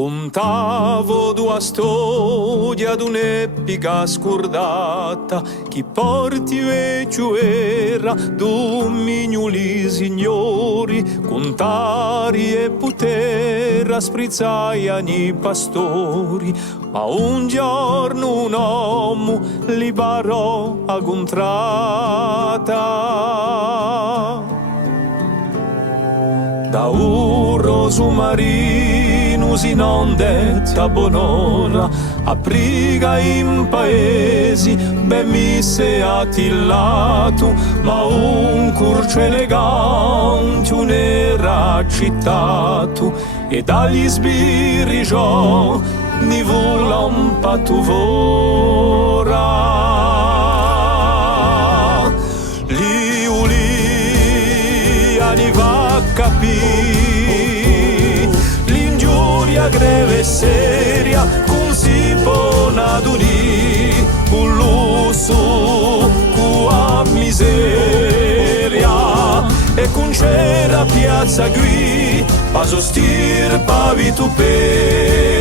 Contavo due storia d'un'epica scordata, chi porti vecchio era domignoli signori, contari e potera sprizzaiani pastori, ma un giorno un uomo li barò a contrata. Da un roso marino si non detta bonora, a priga in paesi ben mise attillato, ma un curcio elegante un era citato, e dagli sbirri giò ni vola un patuvora. Ni va a capì l'ingiuria greve e seria con si pona d'unì un lusso a miseria e con c'era piazza qui a sostir pavi tu peria.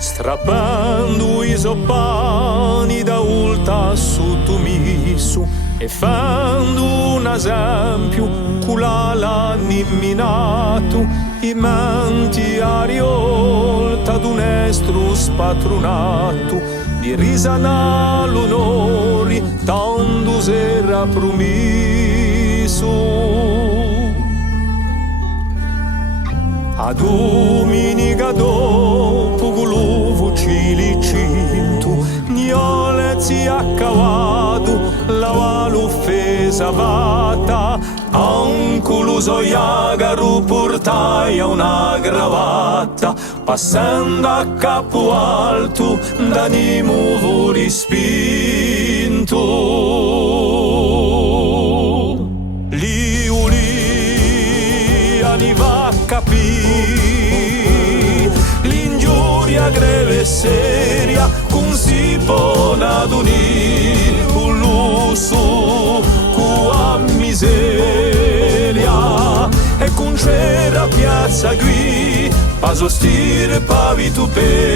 Strappando i soppani da ulta sotto misu e fando un esempio culala nimminato i manti ariolta d'un estro spatronato di risana l'onori tanto s'era promesso. A domenica dopo golovo cilicinto niolezzi a cavallo la l'offesa vata anche lo soiagaro portai a una gravatta passando a capo alto d'animo rispinto. Ni va a capì l'ingiuria greve e seria con si pona d'unì un lusso a miseria e con c'era piazza qui a sostir pavi tu peria.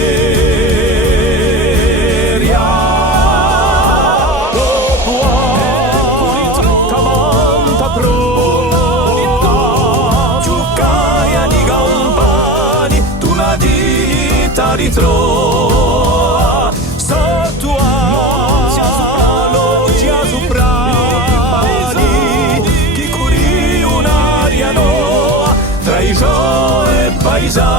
Ritrova sotto a loggia soprani chi curì un'aria nuova tra i gio e paesani.